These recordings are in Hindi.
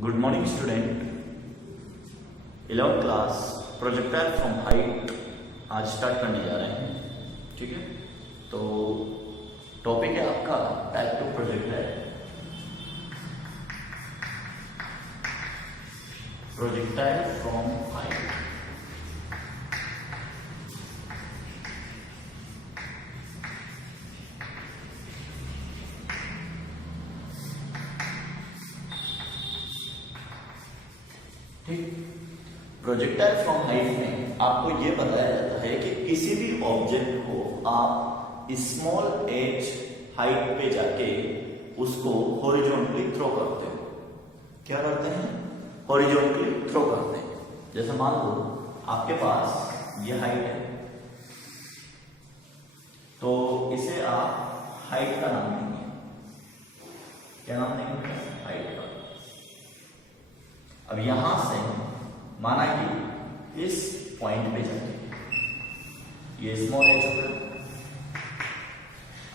Good morning student. 11th class projectile from height आज स्टार्ट करने जा रहे हैं। ठीक है, तो टॉपिक है आपका type two projectile. Projectile from height. ठीक, प्रोजेक्टाइल फ्रॉम हाइट में आपको यह बताया जाता है कि किसी भी ऑब्जेक्ट को आप स्मॉल एज हाइट पे जाके उसको हॉरिजॉन्टली थ्रो करते हो। क्या करते हैं? हॉरिजॉन्टली थ्रो करते हैं। जैसे मान लो आपके पास ये हाइट है, तो इसे आप हाइट का नाम देंगे। क्या नाम देंगे? हाइट का। अब यहां से माना कि इस पॉइंट पे जाके ये स्मॉल एच हो गया।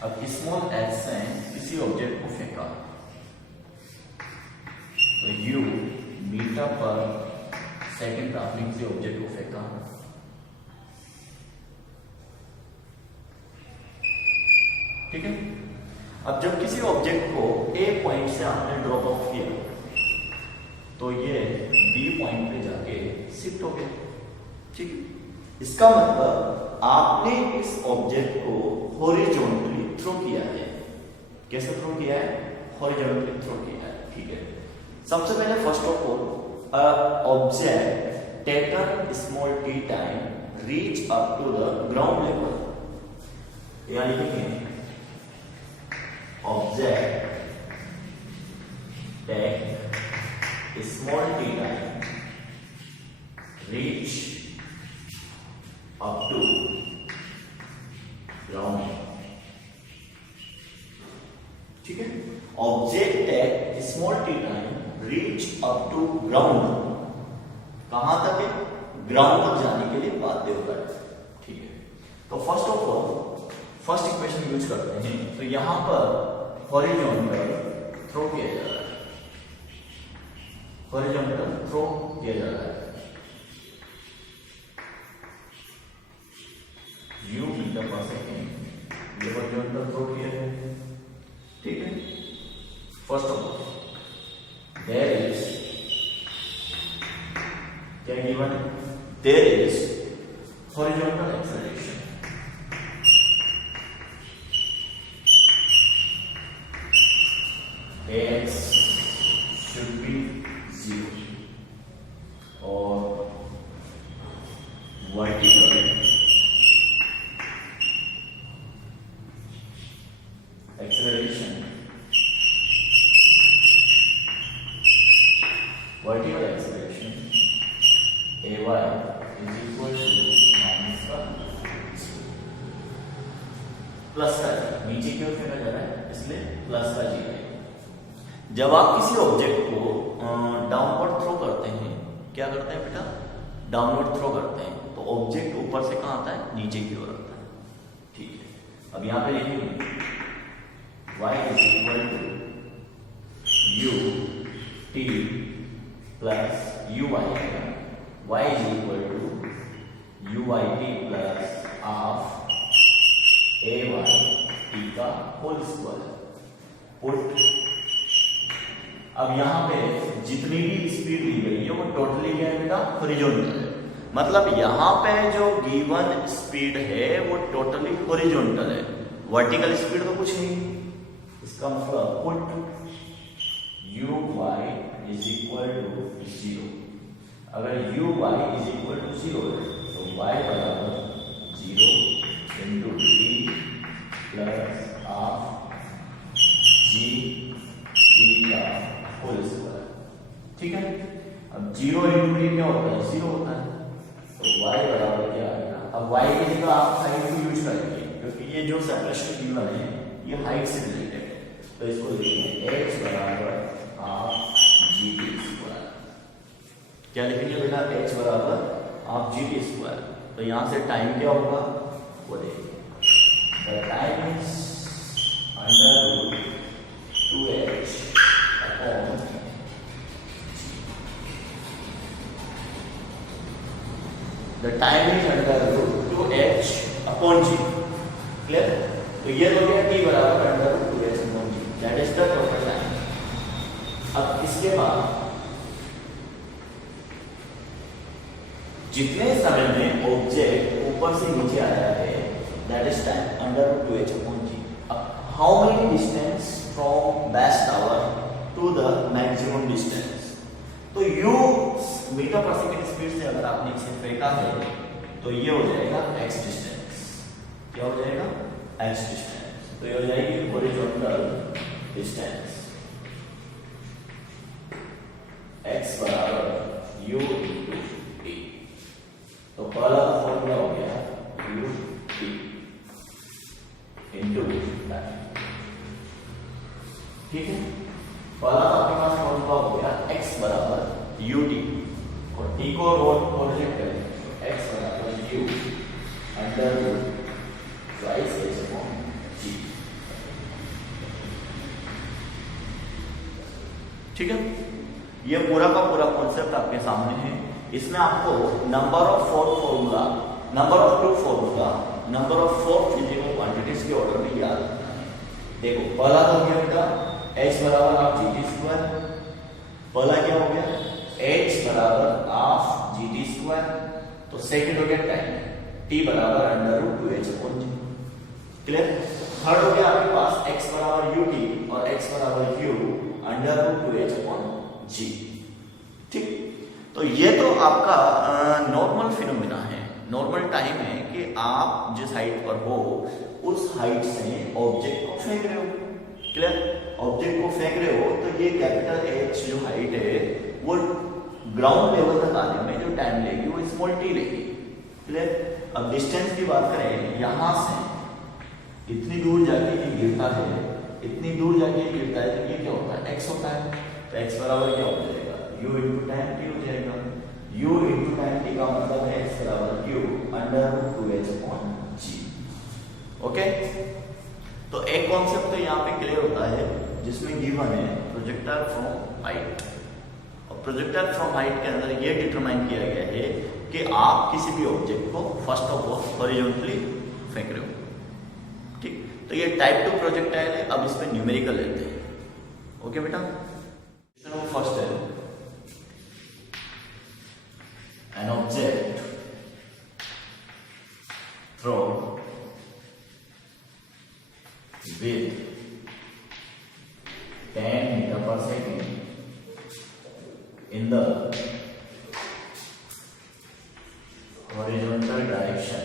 अब स्मॉल एच से किसी ऑब्जेक्ट को फेंका तो यू मीटर पर सेकेंड ट्रैवलिंग से ऑब्जेक्ट को फेंका। ठीक है, अब जब किसी ऑब्जेक्ट को ए पॉइंट से आपने ड्रॉप ऑफ किया तो ये बी पॉइंट पे जाके शिफ्ट हो गया। ठीक है, इसका मतलब आपने इस ऑब्जेक्ट को हॉरिजॉन्टली थ्रो किया है। कैसे थ्रो किया है? हॉरिजॉन्टली थ्रो किया है। ठीक है, सबसे पहले first of all object taken small t time reach up to the ground level. यानी कि object take small t time reach up to ground। ठीक है, object take small t time reach up to ground. कहां तक है? ग्राउंड तक जाने के लिए बाध्य होता है। ठीक है, तो first of all first equation use करते हैं। तो यहां पर हॉरिजॉन्टल थ्रो किया जा रहा है। हॉरिजॉन्टल थ्रो किया जा रहा है। u मीटर पर सेकेंड, ये हॉरिजॉन्टल थ्रो किया है। ठीक है, first of all there is क्या गिवन है? There is horizontal acceleration. x should be 0 और vertical acceleration ay is equal to minus का प्लस का जी। नीचे की ओर फेंका जा रहा है इसलिए प्लस का जी है। जब आप किसी ऑब्जेक्ट को डाउनवर्ड थ्रो करते हैं, क्या करते हैं बेटा? डाउनवर्ड थ्रो करते हैं, तो ऑब्जेक्ट ऊपर से कहां आता है? नीचे की ओर आता है। ठीक है, अब यहां पे लिखेंगे y is equal to u t plus u y है। y is equal to u y t plus half a y t का होल स्क्वायर। पुट अब यहां पे जितनी भी स्पीड दी गई है वो टोटली क्या है बेटा? हॉरिजॉन्टल है। मतलब यहां पे जो गिवन स्पीड है वो टोटली हॉरिजॉन्टल है। वर्टिकल स्पीड तो कुछ नहीं। इसका मतलब put u y is equal to 0। अगर u y is equal to 0 है तो y बराबर 0 into t plus half g t का होल स्क्वायर। ठीक है, अब 0 इंटू टी क्या होता है? 0 होता है। तो y बराबर क्या आएगा? अब y की जगह आप हाइट को यूज करेंगे क्योंकि ये जो सेपरेशन गिवन है ये हाइट से रिलेटेड है। तो इसको लिखेंगे x बराबर हाफ जी टी स्क्वायर। क्या लिखेंगे बेटा? x बराबर हाफ जी टी स्क्वायर। तो यहां से टाइम क्या होगा वो देखिए। Time is under root 2h upon ये हो गया t बराबर under root 2h upon g, that is the total time. अब इसके बाद जितने समय में ऑब्जेक्ट ऊपर से नीचे आया है that is time under root 2h upon g। अब how many distance from base tower to the maximum distance, तो u metre per second speed से अगर आपने इसे फेंका है तो ये हो जाएगा x डिस्टेंस। क्या हो जाएगा? x distance. तो ये हो जाएगी हॉरिजॉन्टल डिस्टेंस x बराबर u इंटू t। तो पहला फॉर्मूला हो गया u t इंटू टाइम। ठीक है, पहला आपके पास फॉर्मूला हो गया x बराबर u t और t को रिप्रेजेंट करें तो x बराबर u under root twice h upon g। ठीक है, ये पूरा का पूरा कॉन्सेप्ट आपके सामने है। इसमें आपको number of 4 formula, number of 2 formula, number of 4 physical quantities के ऑर्डर में याद रखना है। देखो पहला तो हो गया बेटा h बराबर हाफ gt स्क्वायर। पहला क्या हो गया? h बराबर हाफ gt स्क्वायर। तो सेकंड हो गया टाइम t बराबर under root 2h upon g। Clear? Third हो गया आपके पास x बराबर ut और x बराबर u under root 2h upon g। ठीक, तो ये तो आपका नॉर्मल फिनोमिना है, नॉर्मल टाइम है कि आप जिस हाइट पर हो उस हाइट से ऑब्जेक्ट को फेंक रहे हो। क्लियर? ऑब्जेक्ट को फेंक रहे हो तो ये कैपिटल H जो हाइट है वो ग्राउंड लेवल तक आने में जो टाइम लेगी वो स्मॉल t लेगी। क्लियर? अब डिस्टेंस की बात करें, यहां से इतनी दूर जाके ये गिरता है, इतनी दूर जाके गिरता है तो ये क्या होता है? x होता है। तो x बराबर क्या हो जाएगा? u इंटू टाइम t हो जाएगा। u इंटू टाइम t का मतलब है x बराबर u under root 2h upon g। Okay, तो एक कॉन्सेप्ट तो यहाँ पे क्लियर होता है जिसमें गिवन है प्रोजेक्टर फ्रॉम हाइट। और प्रोजेक्टर फ्रॉम हाइट के अंदर ये डिटरमाइन किया गया है कि आप किसी भी ऑब्जेक्ट को फर्स्ट ऑफ ऑल हॉरिजॉन्टली फेंक रहे हो। ठीक, तो ये टाइप 2 प्रोजेक्टाइल है। अब इस पे न्यूमेरिकल लेते हैं। ओके बेटा, फर्स्ट है an object thrown with 10 meter per second in the horizontal direction,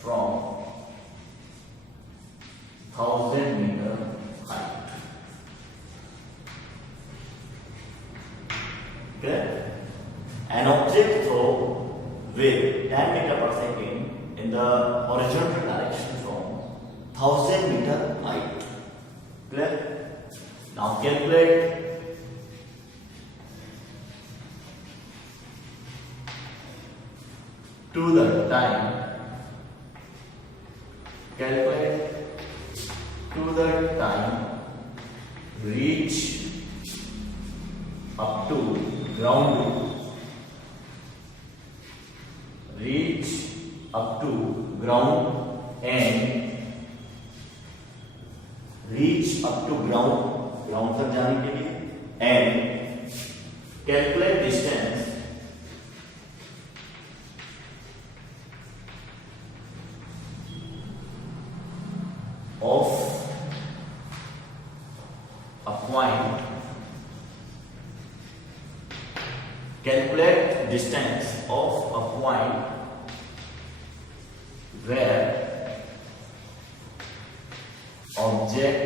from 1000 meter height. Okay? An object thrown with 10 meter per second in the horizontal direction from 1000 meter height. Clear? Now calculate to the time. Calculate to the time reach up to ground. Reach up to ground and reach up to ground तक जाने के लिए and calculate distance of a point. Calculate distance of a point where object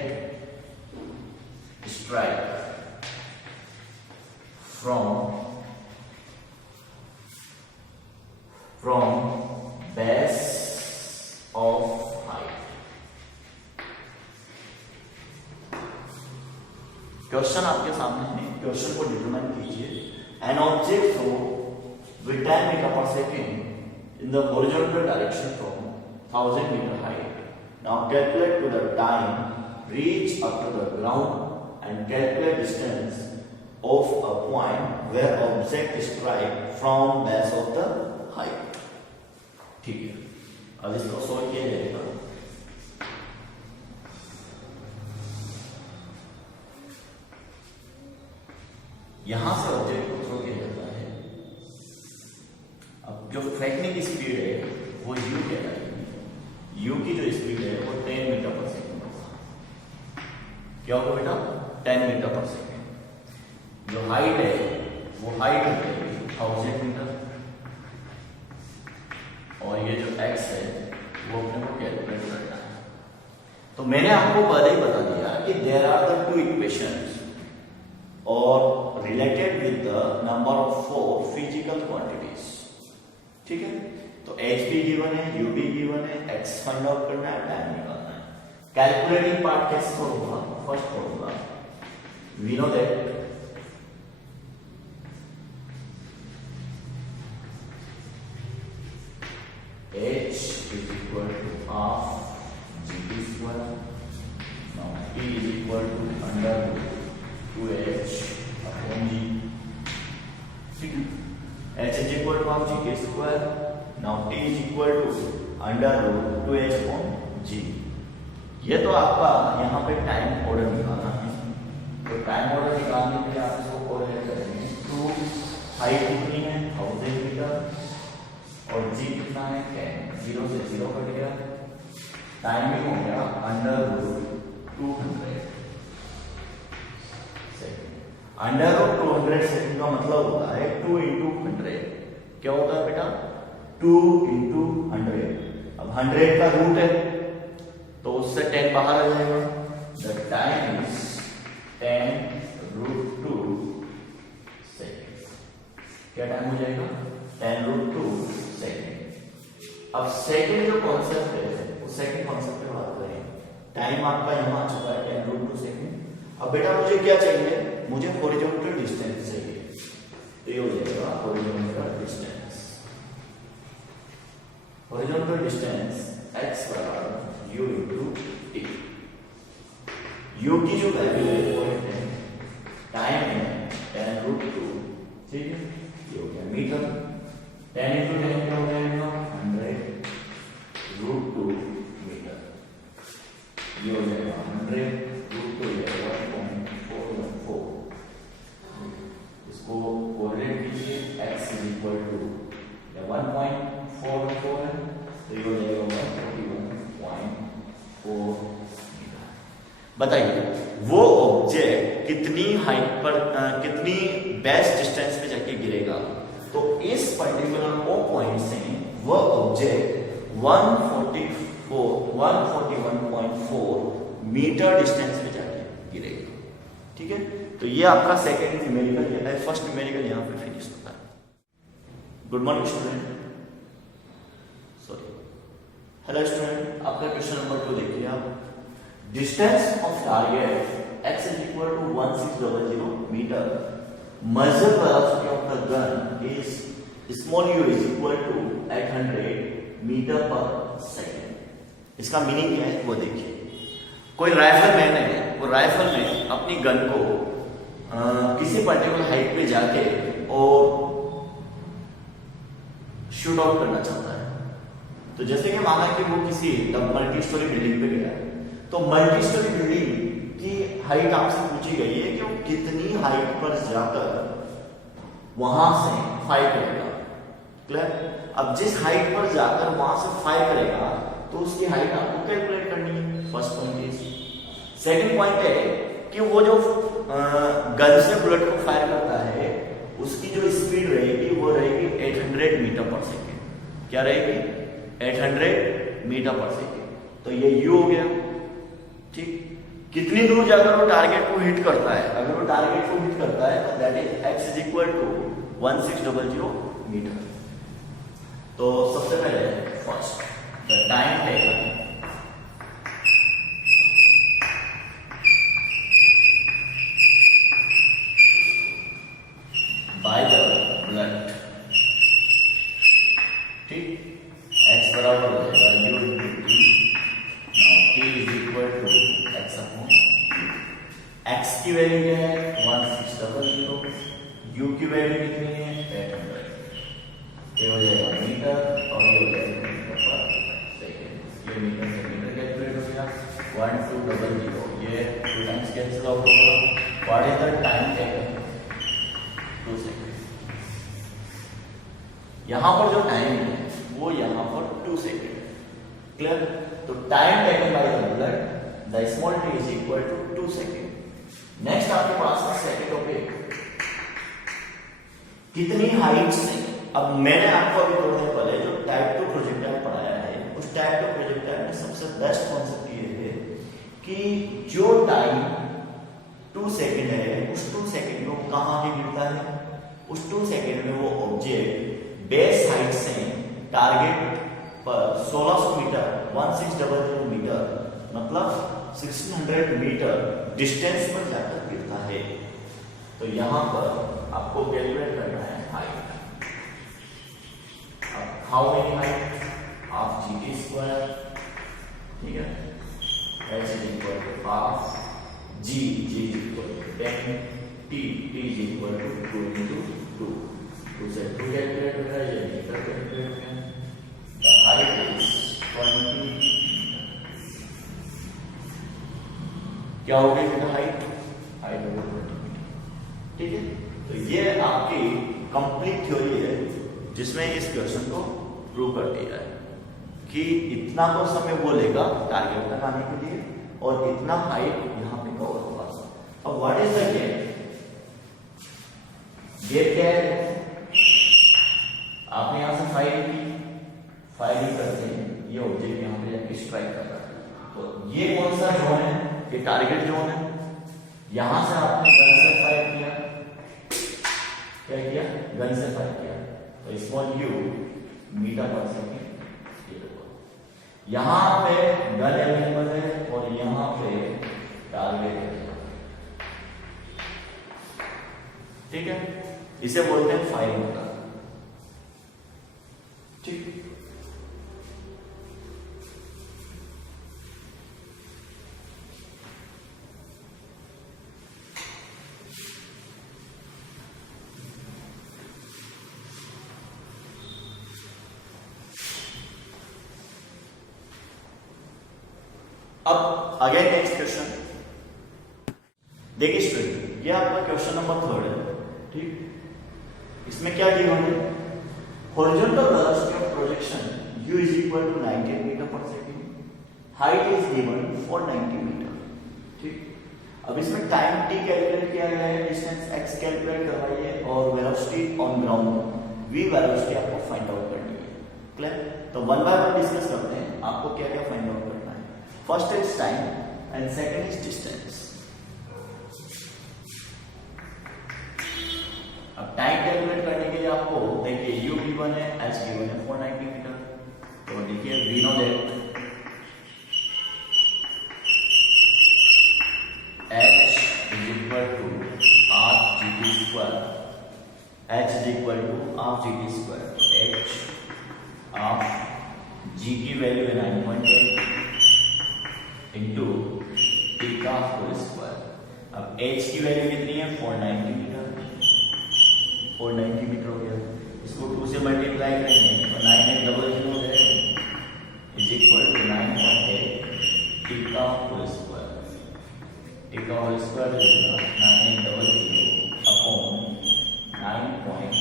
strike from base of height. Question आपके सामने है, क्वेश्चन को डिटरमाइन कीजिए। An object thrown with 10 meter per second in the horizontal direction from 1000 meter height. Now calculate to the time reach up to the ground and calculate distance of a point where object strike from base of the height. ठीक है, अब इसको सोल्व किया जाएगा। यहां से ऑब्जेक्ट को थ्रो किया जाता है। अब जो फेंकने की स्पीड है वो u कहलाएगी। u की जो स्पीड है वो 10 मीटर पर सेकेंड होगा। क्या होगा बेटा? 10 मीटर पर सेकेंड। जो हाइट है वो हाइट है 1000 मीटर, और ये जो x है वो अपने को कैलकुलेट करना है। तो मैंने आपको पहले ही बता दिया कि there are the two equations और related with the number of 4 physical quantities. ठीक है, तो h भी गिवन है, u भी गिवन है, x फाइंड आउट करना है, टाइम निकालना है। कैलकुलेटिंग पार्ट कैसे होगा? First formula we know that h is equal to half gt square. Now t is equal to under root 2h upon g. h is equal to half gt square. Now t is equal to under root 2h upon g. ये तो आपका यहाँ पे टाइम ऑर्डर निकालना है। तो टाइम ऑर्डर निकालने के लिए आप इसको कोरिलेट करेंगे। टू हाइट कितनी है? 1000 मीटर, और g कितना है? 10। 0 से 0 कट गया, टाइमिंग हो गया under root 200 second. Under root 200 second का मतलब होता है 2 इंटू 100। क्या होता है बेटा? 2 इंटू 100। अब 100 का रूट है तो उससे 10 बाहर आ जाएगा। The time is 10 root 2 second. क्या टाइम हो जाएगा? 10 रूट 2 सेकेंड। अब सेकेंड जो कॉन्सेप्ट है वो सेकेंड कॉन्सेप्ट पे बात करें। टाइम आपका यहाँ आ चुका है 10 रूट 2 सेकेंड। अब बेटा मुझे क्या चाहिए? मुझे हॉरिजॉन्टल डिस्टेंस चाहिए। तो ये हो जाएगा horizontal distance. Horizontal distance x बराबर u इंटू टी। u की जो वैल्यू है वो है टाइम है 10 रूट 2। ठीक है, ये हो गया मीटर। 10 इंटू 10 क्या हो जाएगा? 100 रूट 2 मीटर। ये हो जाएगा 100 रूट 2 1.414। इसको कोरिलेट कीजिए। x इज इक्वल टू 1.44 है, तो ये हो जाएगा 141.4 मीटर। बताइए वो ऑब्जेक्ट कितनी हाइट पर कितनी बेस्ट डिस्टेंस पे जाके गिरेगा? तो इस पर्टिकुलर ओ पॉइंट से वो ऑब्जेक्ट 141.4 मीटर डिस्टेंस पे जाके गिरेगा। ठीक है, तो ये आपका सेकेंड न्यूमेरिकल है। फर्स्ट न्यूमेरिकल यहाँ पे फिनिश होता है। Good morning student, sorry hello student, आपका क्वेश्चन नंबर 2 देखिए आप। Distance of target x is equal to 1600 meter. Muzzle velocity of the gun is small u is equal to 800 meter per second. इसका मीनिंग क्या है वो देखिए। कोई राइफल मैन है, वो राइफल में अपनी गन को किसी पर्टिकुलर हाइट पे जाके और शूट आउट करना चाहता है। तो जैसे कि माना कि वो किसी मल्टी स्टोरी बिल्डिंग पे गया है, तो मल्टी स्टोरी बिल्डिंग की हाइट आपसे पूछी गई है कि वो कितनी हाइट पर जाकर वहां से फायर करेगा। क्लियर? अब जिस हाइट पर जाकर वहां से फायर करेगा तो उसकी हाइट आपको कैलकुलेट करनी है। First point is. Second point है कि वो जो गन से बुलेट को फायर करता है उसकी जो स्पीड रहेगी वो रहेगी 800 मीटर पर सेकेंड। क्या रहेगी? 800 मीटर पर सेकेंड। तो ये u हो गया। ठीक, कितनी दूर जाकर वो टारगेट को हिट करता है? अगर वो टारगेट को हिट करता है तो that is x is equal to 1600 metre. तो सबसे पहले first the time taken by the bullet. ठीक, x बराबर हो जाएगा u into t. Now t is equal to x upon x की वैल्यू क्या है? 1600। u की वैल्यू कितनी है? 800। ये हो जाएगा मीटर और ये हो जाएगा 1200, ये 2 टाइम्स कैंसिल आउट होगा। What is the time taken? 2 second. यहां पर जो टाइम है वो यहां पर 2 सेकेंड है। क्लियर? तो time taken by the bullet the small t is equal to 2 second. Next आपके पास है सेकेंड टॉपिक, कितनी हाइट से। अब मैंने आपको अभी थोड़ी देर पहले जो टाइप 2 प्रोजेक्टाइल पढ़ाया है, उस टाइप 2 प्रोजेक्टाइल में सबसे बेस्ट कॉन्सेप्ट ये है कि जो टाइम 2 सेकेंड है, उस 2 सेकेंड में वो कहां पे गिरता है? उस 2 सेकेंड में वो ऑब्जेक्ट बेस हाइट से टारगेट पर 1600 मीटर 1600 मीटर मतलब 1600 मीटर डिस्टेंस पर जाकर गिरता है। तो यहां पर आपको कैलकुलेट करना है height. How many height? Half gt square, ठीक है, h is equal to half g is equal to 10, t is equal to 2 into 2 से 2 कैलकुलेट हो रहा है, ये मीटर कैलकुलेट हो गया। The height is 20। क्या हो गई बेटा हाइट? हाइट हो गई 20 मीटर, ठीक है। तो ये आपकी कंप्लीट थ्योरी है जिसमें इस क्वेश्चन को प्रूव कर दिया है कि इतना तो समय वो लेगा टारगेट तक आने के लिए और इतना हाइट यहाँ पे कवर होगा। अब what is the gap? Gap क्या है? आपने यहां से फायरिंग करते हैं, ये ऑब्जेक्ट यहाँ पे जाके स्ट्राइक कर रहा है। तो ये कौन सा जोन है? ये टारगेट जोन है। यहां से आपने गन से फायर किया, क्या किया? गन से फायर किया, तो स्मॉल u मीटर पर सेकेंड। यहां पे गन अवेलेबल है और यहां पे टारगेट है, ठीक है। इसे बोलते हैं फायरिंग का, ठीक। अब अगेन नेक्स्ट क्वेश्चन देखिए स्टूडेंट, ये आपका क्वेश्चन नंबर 3 है, ठीक। इसमें क्या गिवन है? Horizontal velocity of projection u is equal to 19 metre पर second, height is given for 90 metre, ठीक। अब इसमें टाइम t कैलकुलेट किया गया है, डिस्टेंस x कैलकुलेट करवाइए और velocity on ground v velocity आपको फाइंड आउट करनी है। क्लियर? तो वन बाय वन डिस्कस करते हैं, आपको क्या क्या फाइंड आउट करना है। First is time and second is distance. अब टाइम कैलकुलेट करने के लिए आपको देखिए u गिवन है, h गिवन है 490 मीटर। तो देखिए we know that h is equal to half gt square, h is equal to half gt square. h half g की वैल्यू है 9.8 इंटू टी का होल स्क्वायर। अब h की वैल्यू कितनी है? 490 मीटर, 490 मीटर हो गया। इसको 2 से मल्टीप्लाई करेंगे तो 9800 हो जाएगा, इज इक्वल टू 9.8 टी का होल स्क्वायर। टी का होल स्क्वायर हो जाएगा 9800 अपॉन 9.8।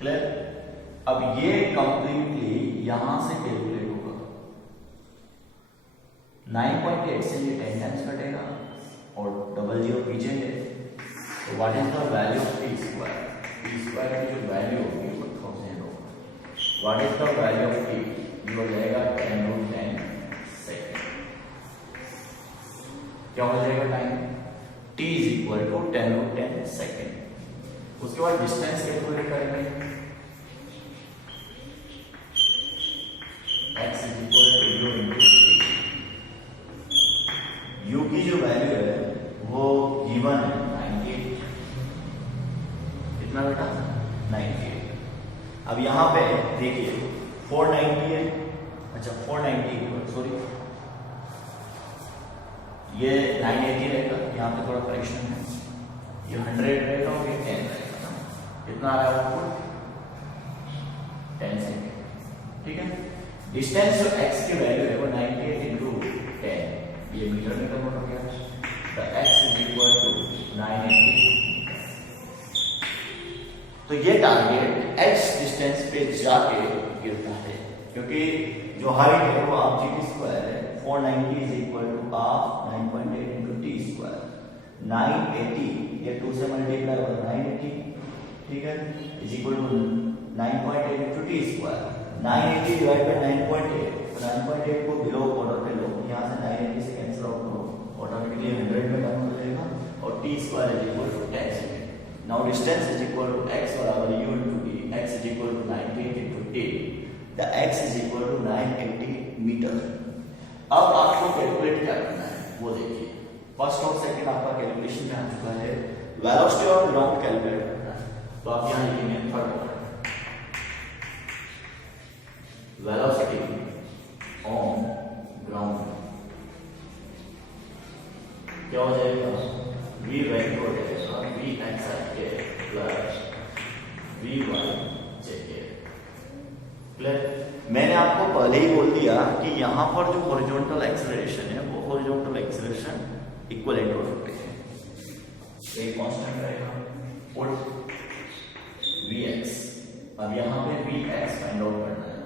क्लियर? अब ये कंप्लीटली यहां से कैलकुलेट होगा। 9.8 से ये 10 टाइम्स कटेगा और 00 पीछे है, तो what is the value of t square? T square की जो वैल्यू होगी वो 1000 होगा। What is the value of t? ये हो जाएगा 10 सेकेंड। क्या हो जाएगा time? T is equal to 10 second. उसके बाद डिस्टेंस कैलकुलेट करेंगे, x is equal to u into t. u की जो वैल्यू है वो गिवन है 98। कितना बेटा? 98। अब यहां पे देखिए 490 है, अच्छा 490 सॉरी ये 980 रहेगा, यहाँ पे थोड़ा करेक्शन है, ये 100 रहेगा और ये 10 रहेगा ना। कितना आ रहा है आउटपुट? 10 सेकेंड, ठीक है। डिस्टेंस जो x की वैल्यू है वो 98 इंटू 10, ये मीटर में कन्वर्ट हो गया, तो x इज इक्वल टू 980। तो ये टारगेट x डिस्टेंस पे जाके गिरता है, क्योंकि जो हाइट है वो आप जी स्क्वायर है, 490 is equal to half 9.8 into t square, 980 ये 2 से मल्टीप्लाई होगा 980, ठीक है, is equal to 9.8 into t square, 980 divide by 9.8, 9.8 को बिलो क्वार्टर पे लो, यहाँ से 980 से कैंसिल आउट करो, ऑटोमेटिकली 100 में कन्वर्ट हो जाएगा, और t square is equal to 10 second. Now distance is equal to x बराबर u into d, x is equal to 98 into t, the x is equal to 980 metre. अब आपको कैलकुलेट क्या करना है वो देखिए, फर्स्ट और सेकंड आपका कैलकुलेशन में आ चुका है, वेलोसिटी और ग्राउंड कैलकुलेट करना है, तो आप यहाँ लिखेंगे third one, velocity on ground क्या हो जाएगा, v वैल्यू हो जाएगा v x के प्लस v y j के। क्लियर? मैंने आपको पहले ही बोल दिया कि यहां पर जो हॉरिजॉन्टल एक्सेलरेशन है वो हॉरिजॉन्टल एक्सेलरेशन इक्विवेलेंट हो सकते हैं, एक कांस्टेंट रहेगा पुट vx। अब यहां पे vx फाइंड आउट करना है,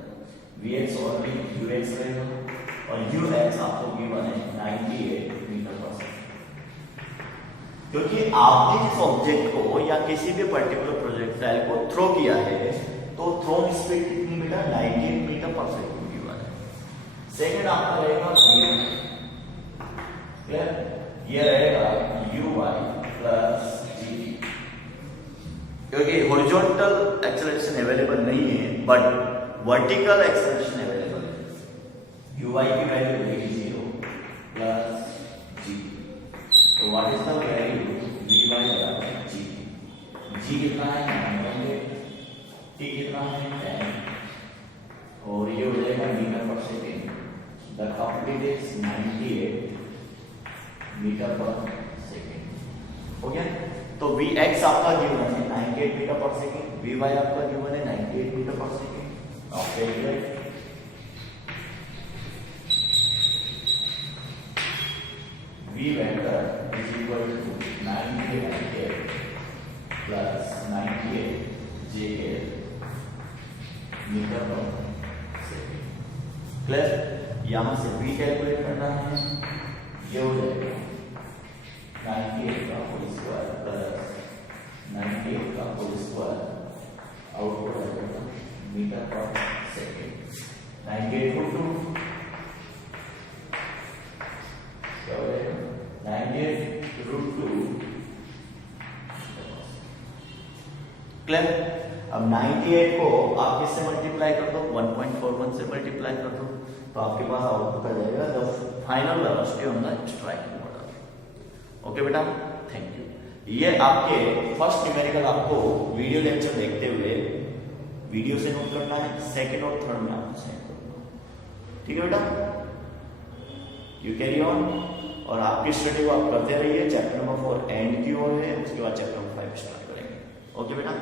vx और ux रहेगा, और ux आपको गिवन है 98 मीटर पर सेकंड। क्योंकि आपने जिस ऑब्जेक्ट को या किसी भी पर्टिकुलर प्रोजेक्टाइल को थ्रो किया है, तो थ्रोन स्पीड कितनी metre, 98 metre per second given है। सेकंड आपका रहेगा v, क्लियर, ये रहेगा uy प्लस g, क्योंकि हॉरिजॉन्टल एक्सेलरेशन अवेलेबल नहीं है बट वर्टिकल एक्सेलरेशन अवेलेबल है। uy की वैल्यू रहेगी 0 प्लस g, तो what is the value vy बराबर g, g कितना है 9.8, t कितना है 10, और ये हो जाएगा मीटर पर second, the complete is 98 metre पर सेकेंड। हो गया? तो vx आपका गिवन है 98 मीटर पर सेकेंड, vy आपका गिवन है 98 मीटर पर second. Now calculate, v vector is equal to 98 plus 98 j metre पर सेकेंड। क्लियर? यहां से v कैलकुलेट करना है, ये हो जाएगा 98 का होल स्क्वायर प्लस 98 का होल स्क्वायर, आउटपुट आ जाएगा मीटर पर सेकेंड। 98 को 2 क्या हो जाएगा 98√2। क्लियर? अब 98 को आप किससे मल्टीप्लाई कर दो, 1.41 से मल्टीप्लाई कर दो, तो आपके पास आउटपुट आ जाएगा the final velocity on the striking order. Okay बेटा, थैंक यू। ये आपके फर्स्ट न्यूमेरिकल आपको वीडियो लेक्चर देखते हुए वीडियो से नोट करना है, सेकंड और थर्ड में आपको सेंड करना है, ठीक है बेटा, यू कैरी ऑन। और आपकी स्टडी को आप करते रहिए, चैप्टर नंबर 4 एंड की ओर है, उसके बाद चैप्टर नंबर 5 स्टार्ट करेंगे। ओके बेटा।